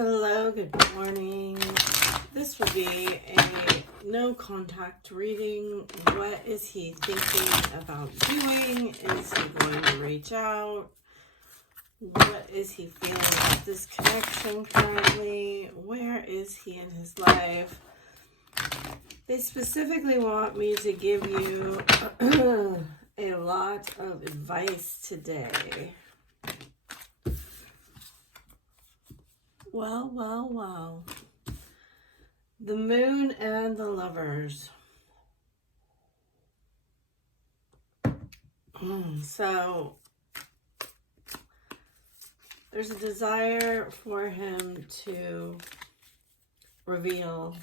Hello, good morning. This will be a no contact reading. What is he thinking about doing? Is he going to reach out? What is he feeling about this connection currently? Where is he in his life? They specifically want me to give you a lot of advice today. Well. The moon and the lovers. So, there's a desire for him to reveal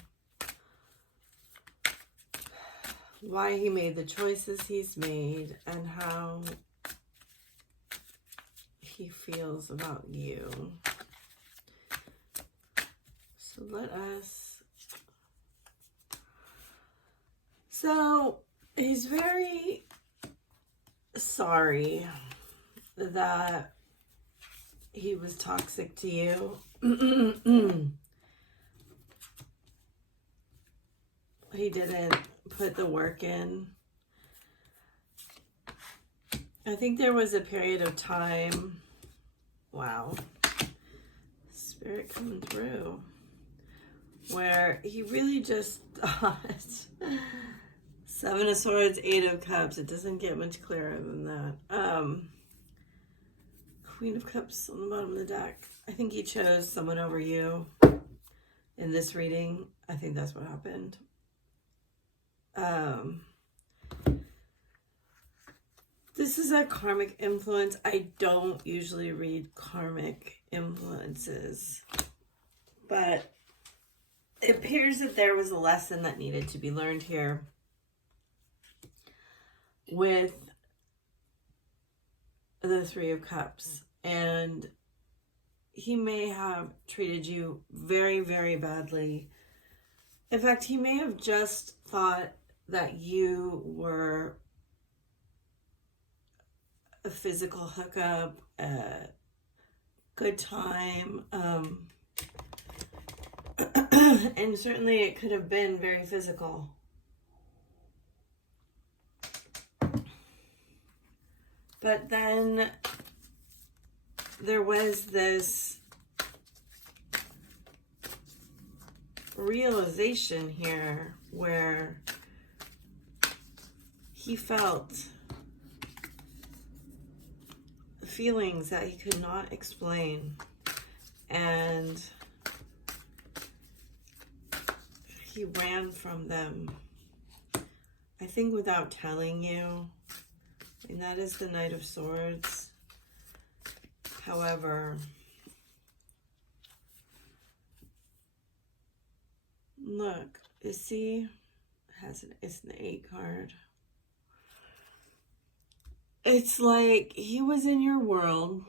why he made the choices he's made and how he feels about you. So So he's very sorry that he was toxic to you. He didn't put the work in. I think there was a period of time, wow, Spirit coming through, where he really just thought, Seven of Swords, Eight of Cups. It doesn't get much clearer than that. Queen of Cups on the bottom of the deck. I think he chose someone over you in this reading. I think that's what happened. This is a karmic influence. I don't usually read karmic influences, but it appears that there was a lesson that needed to be learned here with the Three of Cups. And he may have treated you very, very badly. In fact, he may have just thought that you were a physical hookup, a good time, and certainly it could have been very physical. But then there was this realization here where he felt feelings that he could not explain, and he ran from them, I think, without telling you. And that is the Knight of Swords. However, look, you see, it's an 8 card. It's like he was in your world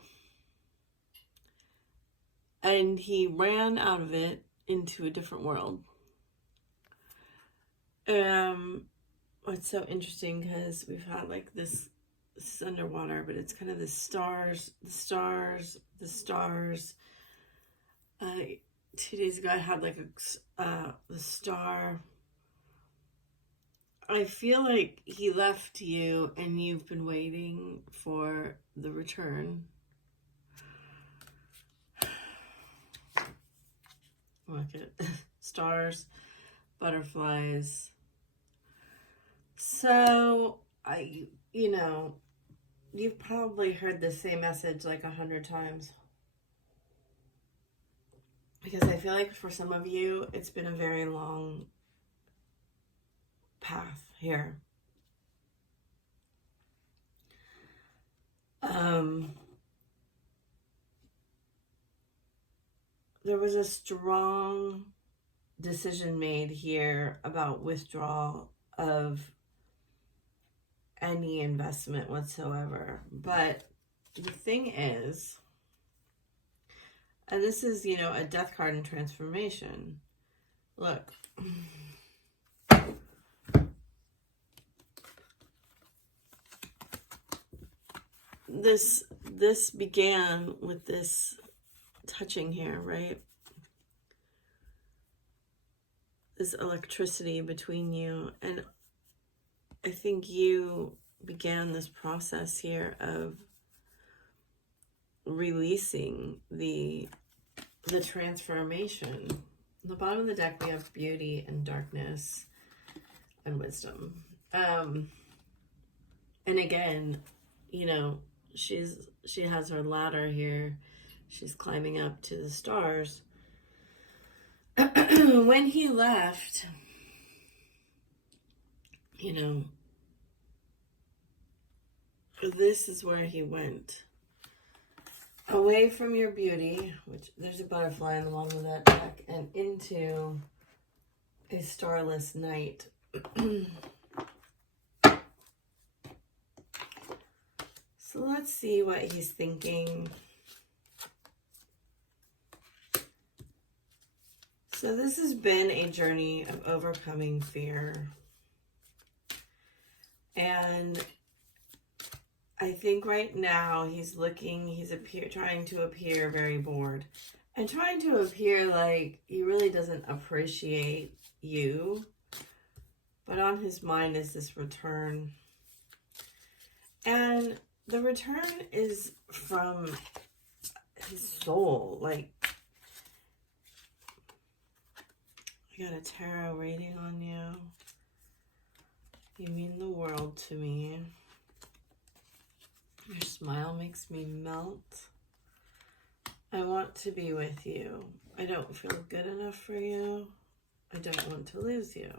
and he ran out of it into a different world. It's so interesting because we've had like this is underwater, but it's kind of the stars. 2 days ago I had like the star. I feel like he left you and you've been waiting for the return. Look at stars, butterflies. So you've probably heard the same message like 100 times. Because I feel like for some of you, it's been a very long path here. There was a strong decision made here about withdrawal of any investment whatsoever. But the thing is, and this is, a death card in transformation. Look. This began with this touching here, right? this electricity between you. And I think you began this process here of releasing the transformation. On the bottom of the deck, we have beauty and darkness and wisdom. And again, you know, she has her ladder here. She's climbing up to the stars. When he left, you know, this is where he went. Away from your beauty, which there's a butterfly on the bottom of that deck, and into a starless night. So let's see what he's thinking. So this has been a journey of overcoming fear. And I think right now he's trying to appear very bored. And trying to appear like he really doesn't appreciate you. But on his mind is this return. And the return is from his soul. Like, I got a tarot reading on you. You mean the world to me. Your smile makes me melt. I want to be with you. I don't feel good enough for you. I don't want to lose you.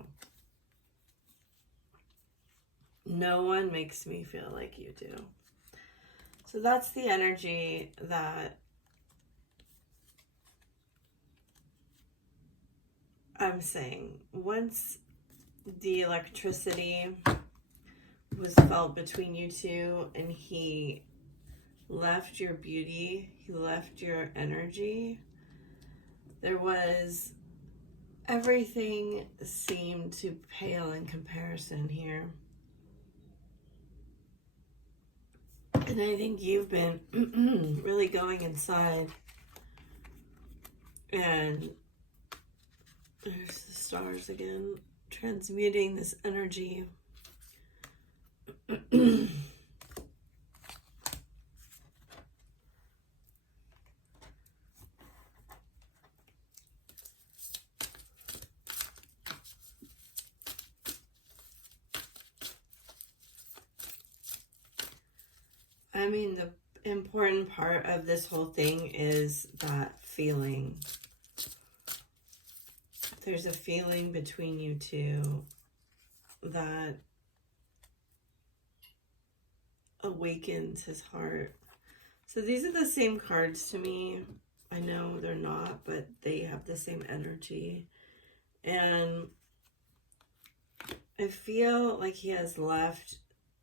No one makes me feel like you do. So that's the energy that I'm saying. Once the electricity was felt between you two and he left your beauty, he left your energy, everything seemed to pale in comparison here. And I think you've been really going inside, and there's the stars again, transmuting this energy. I mean, the important part of this whole thing is that feeling. There's a feeling between you two that awakens his heart. So these are the same cards to me. I know they're not, but they have the same energy. And I feel like he has left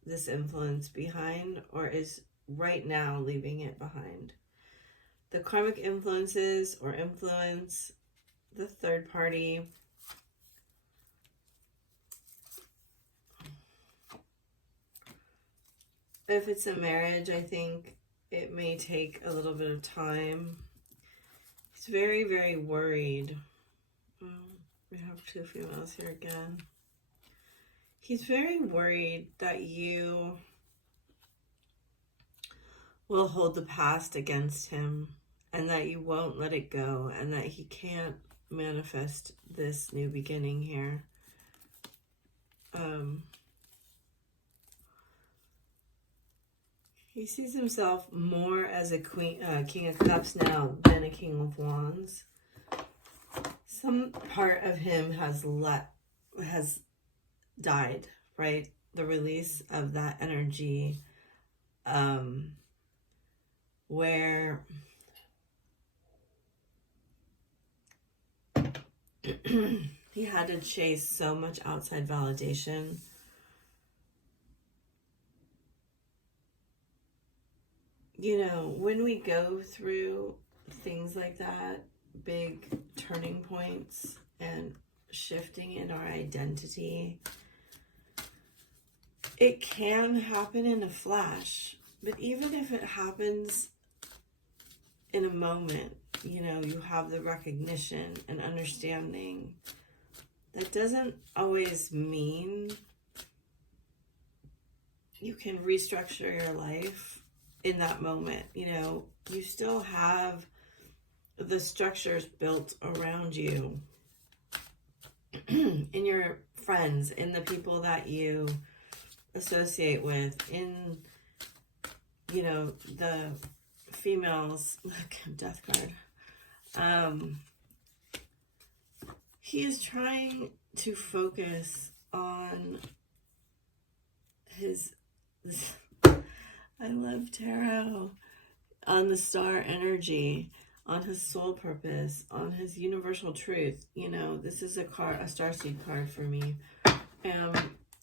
this influence behind, or is right now leaving it behind. The karmic influences or influence, the third party. If it's a marriage, I think it may take a little bit of time. He's very, very worried. We have two females here again. He's very worried that you will hold the past against him, and that you won't let it go, and that he can't manifest this new beginning here. He sees himself more as a King of Cups now than a King of Wands. Some part of him has died, right? The release of that energy, where he had to chase so much outside validation. You know, when we go through things like that, big turning points and shifting in our identity, it can happen in a flash. But even if it happens in a moment, you know, you have the recognition and understanding that doesn't always mean you can restructure your life in that moment. You know, you still have the structures built around you, in your friends, in the people that you associate with, in, you know, the females. Look, death card. He is trying to focus on his, I love tarot, on the star energy, on his soul purpose, on his universal truth. You know, this is a card, a starseed card for me.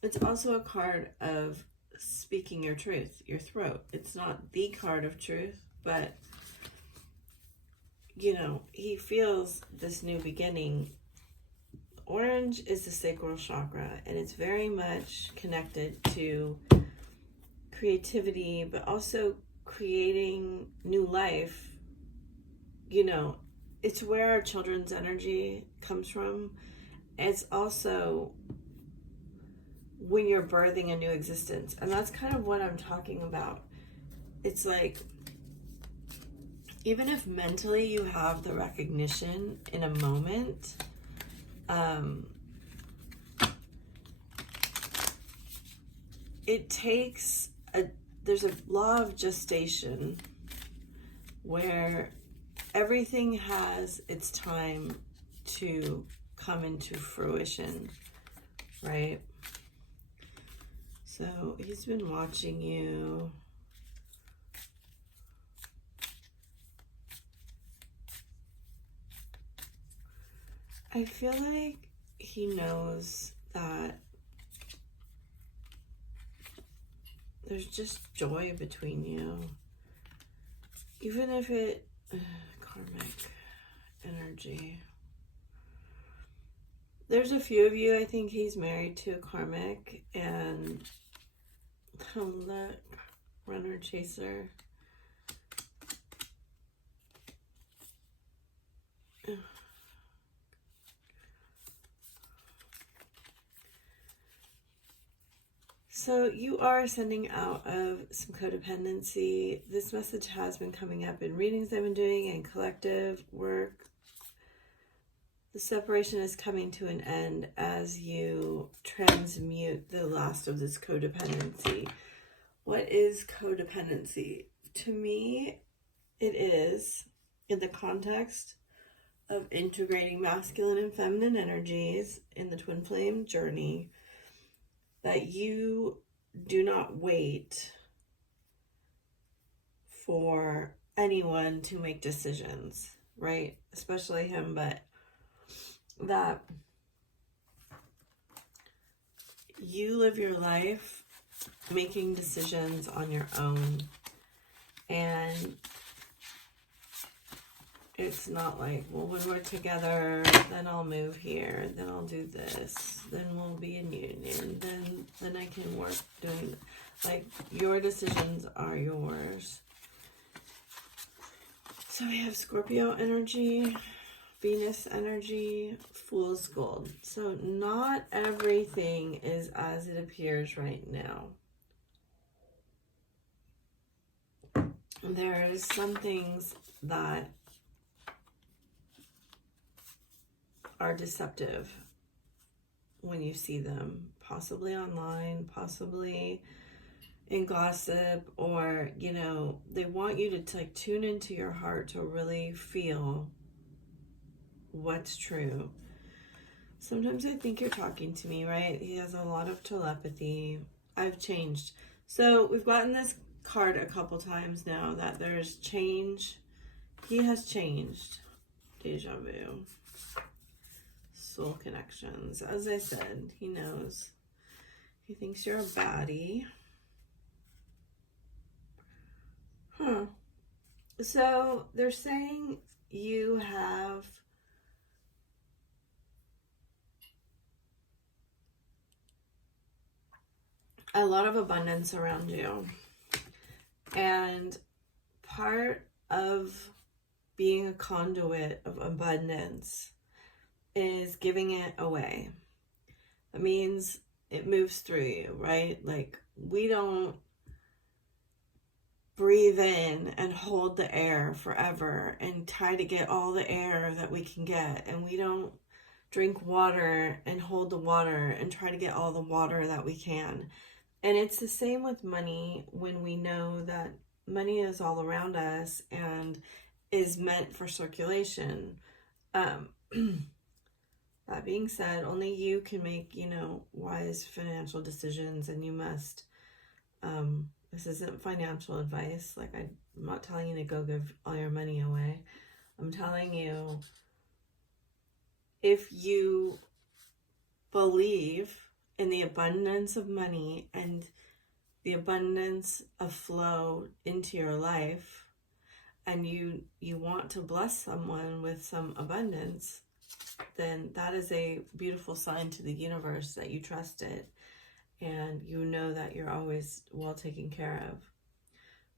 It's also a card of speaking your truth, your throat. It's not the card of truth, but, you know, he feels this new beginning. Orange is the sacral chakra, and it's very much connected to creativity, but also creating new life. You know, it's where our children's energy comes from. It's also when you're birthing a new existence. And that's kind of what I'm talking about. It's like, even if mentally you have the recognition in a moment, it takes there's a law of gestation where everything has its time to come into fruition, right? So he's been watching you. I feel like he knows that there's just joy between you. Even if it, karmic energy. There's a few of you, I think he's married to a karmic, and look, runner chaser. So you are sending out of some codependency. This message has been coming up in readings I've been doing and collective work. The separation is coming to an end as you transmute the last of this codependency. What is codependency? To me, it is, in the context of integrating masculine and feminine energies in the twin flame journey, that you do not wait for anyone to make decisions, right? Especially him, but that you live your life making decisions on your own. And it's not like, well, when we're together, then I'll move here, then I'll do this, then we'll be in union, then I can work doing, like, your decisions are yours. So we have Scorpio energy, Venus energy, Fool's Gold. So not everything is as it appears right now. There's some things that are deceptive when you see them, possibly online, possibly in gossip, or, you know, they want you to like tune into your heart to really feel what's true. Sometimes I think you're talking to me, right? He has a lot of telepathy. I've changed. So we've gotten this card a couple times now that there's change. He has changed. Deja vu. Soul connections. As I said, he knows. He thinks you're a baddie. So they're saying you have a lot of abundance around you. And part of being a conduit of abundance is giving it away. That means it moves through you, right? Like, we don't breathe in and hold the air forever and try to get all the air that we can get. And we don't drink water and hold the water and try to get all the water that we can. And it's the same with money when we know that money is all around us and is meant for circulation. That being said, only you can make, wise financial decisions, and you must. This isn't financial advice. Like, I'm not telling you to go give all your money away. I'm telling you, if you believe in the abundance of money and the abundance of flow into your life, and you want to bless someone with some abundance, then that is a beautiful sign to the universe that you trust it and you know that you're always well taken care of.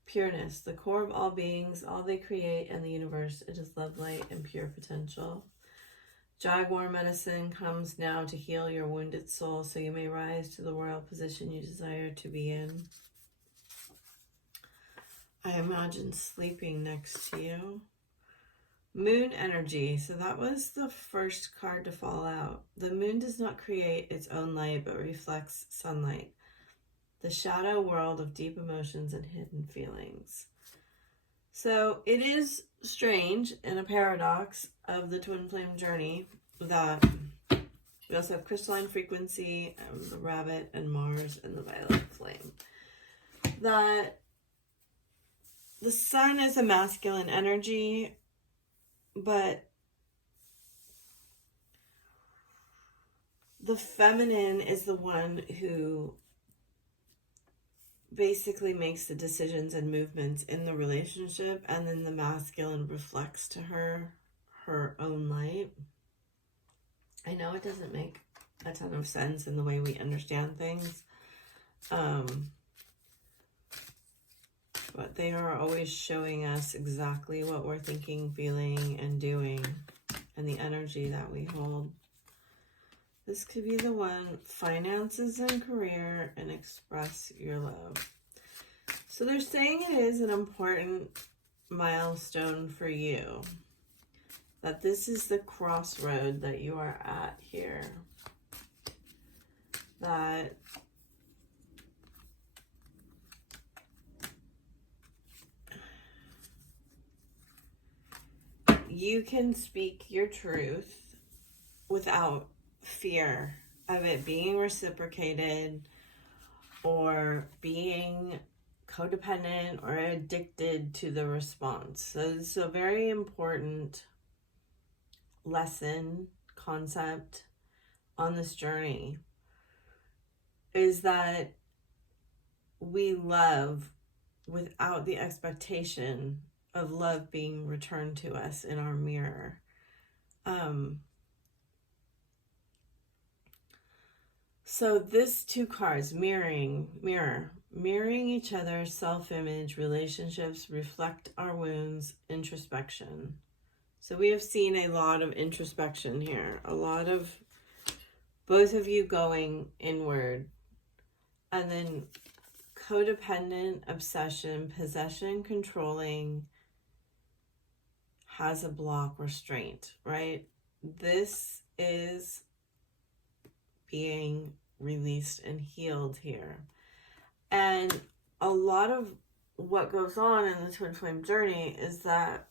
Pureness, the core of all beings, all they create and the universe, it is love, light, and pure potential. Jaguar medicine comes now to heal your wounded soul so you may rise to the royal position you desire to be in. I imagine sleeping next to you. Moon energy. So that was the first card to fall out. The moon does not create its own light, but reflects sunlight. The shadow world of deep emotions and hidden feelings. So it is strange and a paradox of the twin flame journey that we also have crystalline frequency, the rabbit, and Mars, and the violet flame. That the sun is a masculine energy, but the feminine is the one who basically makes the decisions and movements in the relationship, and then the masculine reflects to her own light. I know it doesn't make a ton of sense in the way we understand things, but they are always showing us exactly what we're thinking, feeling, and doing, and the energy that we hold. This could be the one: finances and career, and express your love. So they're saying it is an important milestone for you. That this is the crossroad that you are at here. That you can speak your truth without fear of it being reciprocated or being codependent or addicted to the response. So it's a very important lesson, concept on this journey, is that we love without the expectation of love being returned to us in our mirror. So this two cards, mirroring each other's self-image, relationships, reflect our wounds, introspection. So we have seen a lot of introspection here, a lot of both of you going inward, and then codependent, obsession, possession, controlling, has a block, restraint, right? This is being released and healed here. And a lot of what goes on in the twin flame journey is that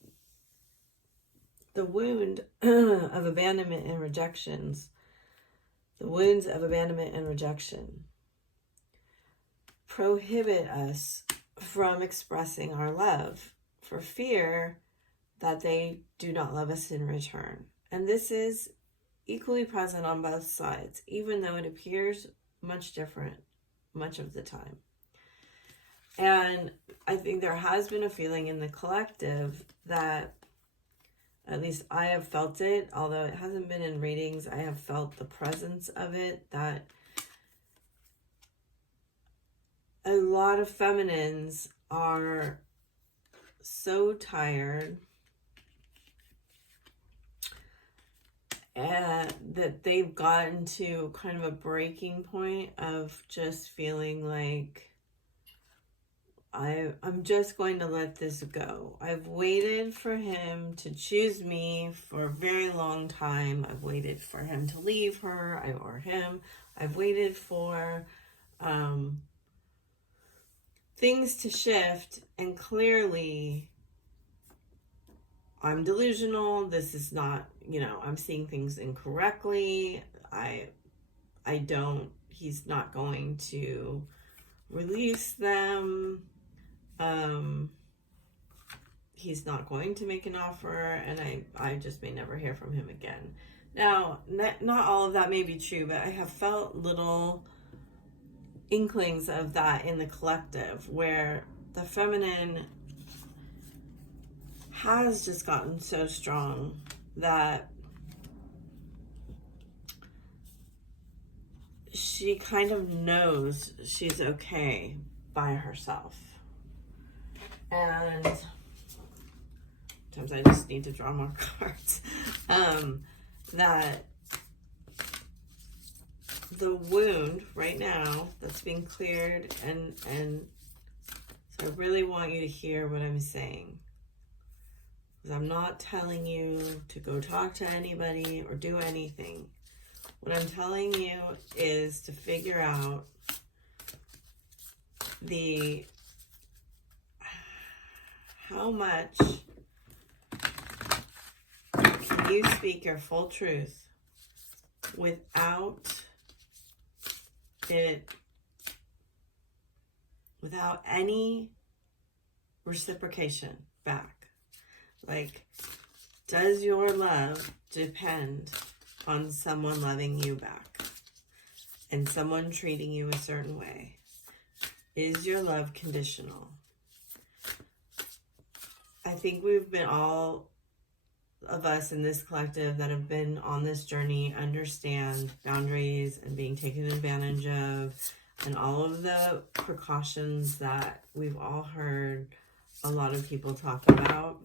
the wound of abandonment and rejections, the wounds of abandonment and rejection prohibit us from expressing our love for fear that they do not love us in return. And this is equally present on both sides, even though it appears much different much of the time. And I think there has been a feeling in the collective that, at least I have felt it, although it hasn't been in readings, I have felt the presence of it, that a lot of feminines are so tired that they've gotten to kind of a breaking point of just feeling like, I'm just going to let this go. I've waited for him to choose me for a very long time. I've waited for him to leave her or him. I've waited for things to shift, and clearly I'm delusional. This is not, I'm seeing things incorrectly. He's not going to release them. He's not going to make an offer, and I just may never hear from him again. Now, not all of that may be true, but I have felt little inklings of that in the collective, where the feminine has just gotten so strong that she kind of knows she's okay by herself. And sometimes I just need to draw more cards. That the wound right now that's being cleared, and so I really want you to hear what I'm saying. Because I'm not telling you to go talk to anybody or do anything. What I'm telling you is to figure out how much can you speak your full truth without any reciprocation back. Like, does your love depend on someone loving you back and someone treating you a certain way? Is your love conditional? I think we've been, all of us in this collective that have been on this journey, understand boundaries and being taken advantage of, and all of the precautions that we've all heard a lot of people talk about.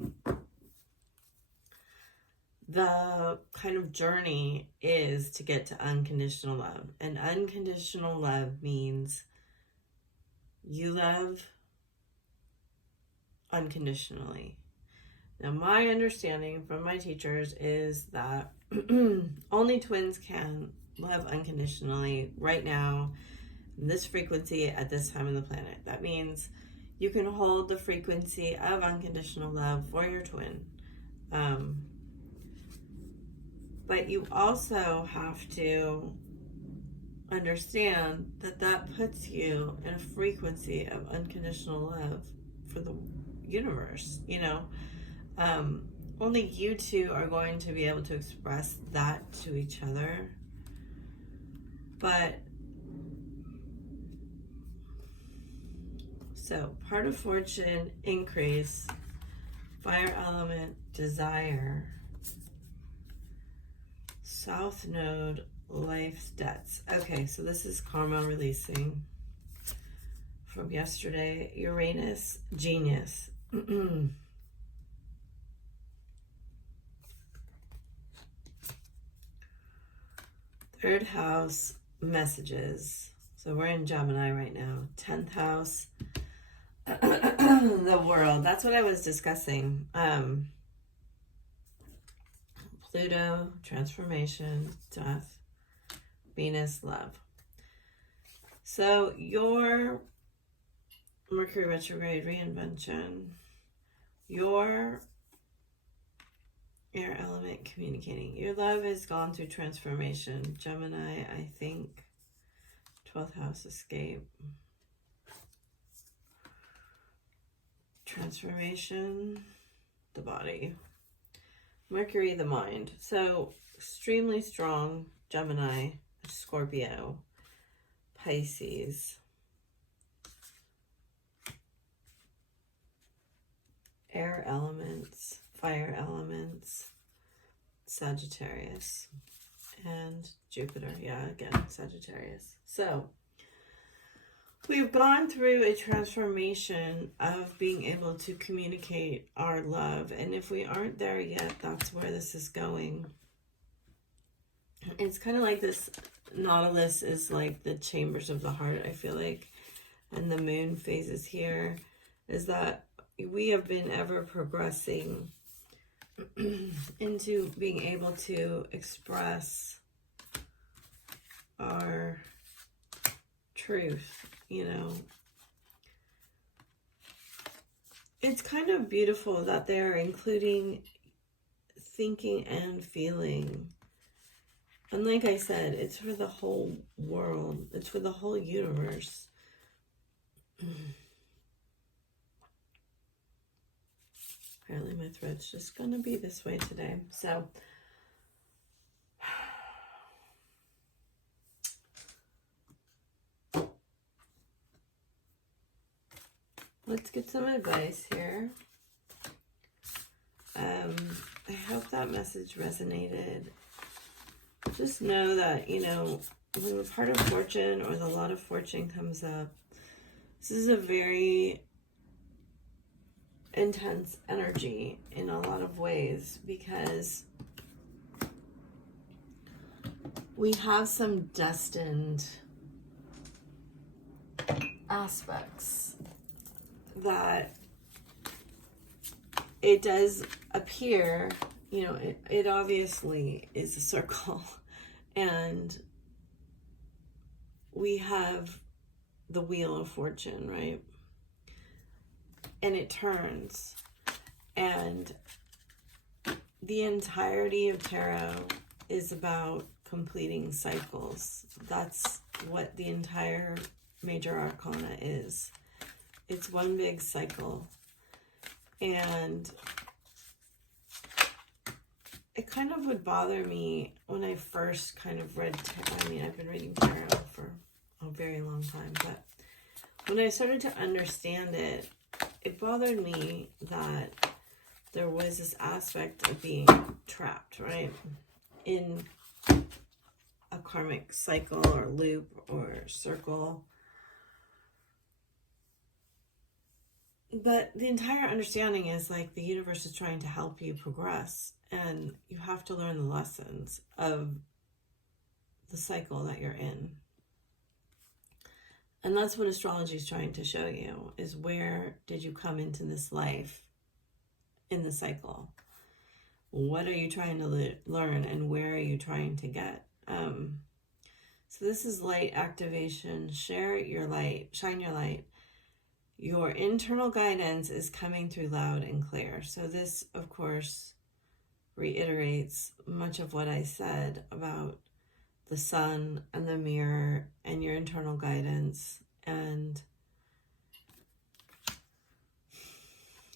The kind of journey is to get to unconditional love. And unconditional love means you love unconditionally. Now, my understanding from my teachers is that only twins can love unconditionally right now, in this frequency, at this time on the planet. That means you can hold the frequency of unconditional love for your twin. But you also have to understand that that puts you in a frequency of unconditional love for the universe, Only you two are going to be able to express that to each other. But so part of fortune, increase, fire element, desire, south node, life's debts. Okay, so this is karma releasing from yesterday. Uranus, genius. Third house, messages. So we're in Gemini right now. 10th house, the world. That's what I was discussing. Pluto, transformation, death, Venus, love. So your Mercury retrograde, reinvention, your air element, communicating. Your love has gone through transformation. Gemini, I think. 12th house, escape. Transformation, the body. Mercury, the mind. So extremely strong. Gemini, Scorpio, Pisces, air elements, fire elements, Sagittarius, and Jupiter. Yeah, again, Sagittarius. So we've gone through a transformation of being able to communicate our love. And if we aren't there yet, that's where this is going. It's kind of like this nautilus is like the chambers of the heart, I feel like. And the moon phases here is that we have been ever progressing into being able to express our truth, you know. It's kind of beautiful that they're including thinking and feeling. And like I said, it's for the whole world. It's for the whole universe. Apparently my throat's just going to be this way today. So, let's get some advice here. I hope that message resonated. Just know that, you know, when the part of fortune or the lot of fortune comes up, this is a very intense energy in a lot of ways, because we have some destined aspects that it does appear, you know, it obviously is a circle, and we have the wheel of fortune, right? And it turns, and the entirety of tarot is about completing cycles. That's what the entire major arcana is. It's one big cycle. And it kind of would bother me when I first kind of read tarot. I mean, I've been reading tarot for a very long time, but when I started to understand it, it bothered me that there was this aspect of being trapped, right? In a karmic cycle or loop or circle. But the entire understanding is like the universe is trying to help you progress, and you have to learn the lessons of the cycle that you're in. And that's what astrology is trying to show you, is where did you come into this life in the cycle? What are you trying to learn, and where are you trying to get? So this is light activation. Share your light, shine your light. Your internal guidance is coming through loud and clear. So this, of course, reiterates much of what I said about the sun and the mirror and your internal guidance and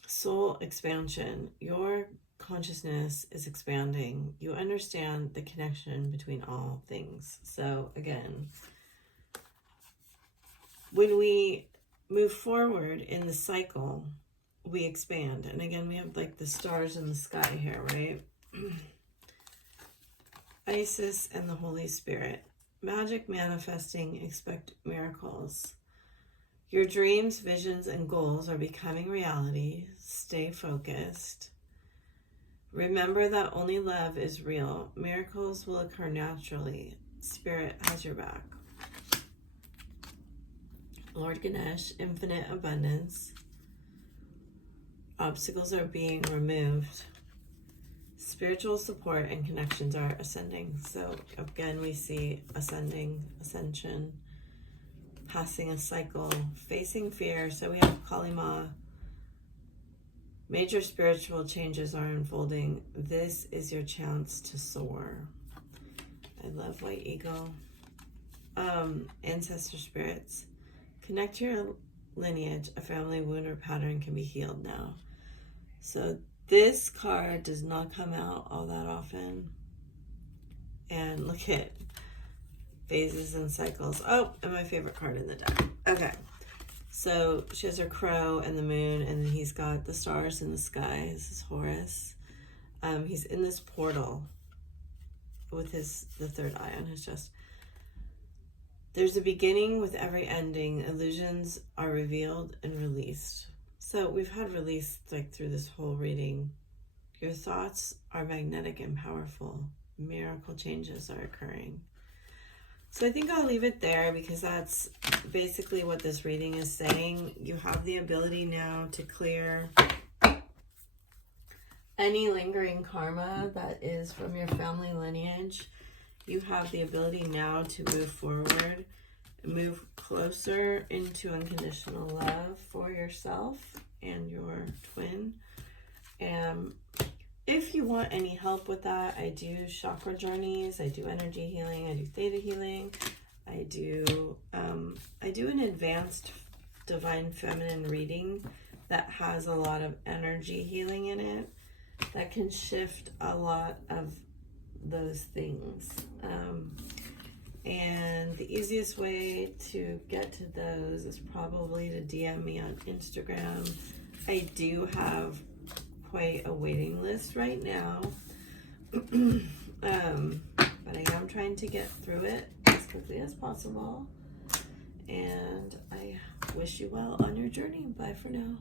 soul expansion. Your consciousness is expanding. You understand the connection between all things. So again, when we move forward in the cycle, we expand. And again, we have like the stars in the sky here, right? Isis and the Holy Spirit. Magic manifesting, expect miracles. Your dreams, visions, and goals are becoming reality. Stay focused. Remember that only love is real. Miracles will occur naturally. Spirit has your back. Lord Ganesh, infinite abundance. Obstacles are being removed. Spiritual support and connections are ascending. So again, we see ascending, ascension, passing a cycle, facing fear. So we have Kali Ma. Major spiritual changes are unfolding. This is your chance to soar. I love White Eagle. Ancestor spirits. Connect to your lineage. A family wound or pattern can be healed now. So this card does not come out all that often. And look at phases and cycles. Oh, and my favorite card in the deck. Okay. So she has her crow and the moon, and then he's got the stars in the sky. This is Horus. He's in this portal with the third eye on his chest. There's a beginning with every ending. Illusions are revealed and released. So we've had release like through this whole reading. Your thoughts are magnetic and powerful. miracle changes are occurring. So I think I'll leave it there because that's basically what this reading is saying. You have the ability now to clear any lingering karma that is from your family lineage. You have the ability now to move forward, move closer into unconditional love for yourself and your twin. And if you want any help with that, I do chakra journeys, I do energy healing, I do theta healing, I do an advanced divine feminine reading that has a lot of energy healing in it that can shift a lot of those things. And the easiest way to get to those is probably to DM me on Instagram. I do have quite a waiting list right now, but I am trying to get through it as quickly as possible, and I wish you well on your journey. Bye for now.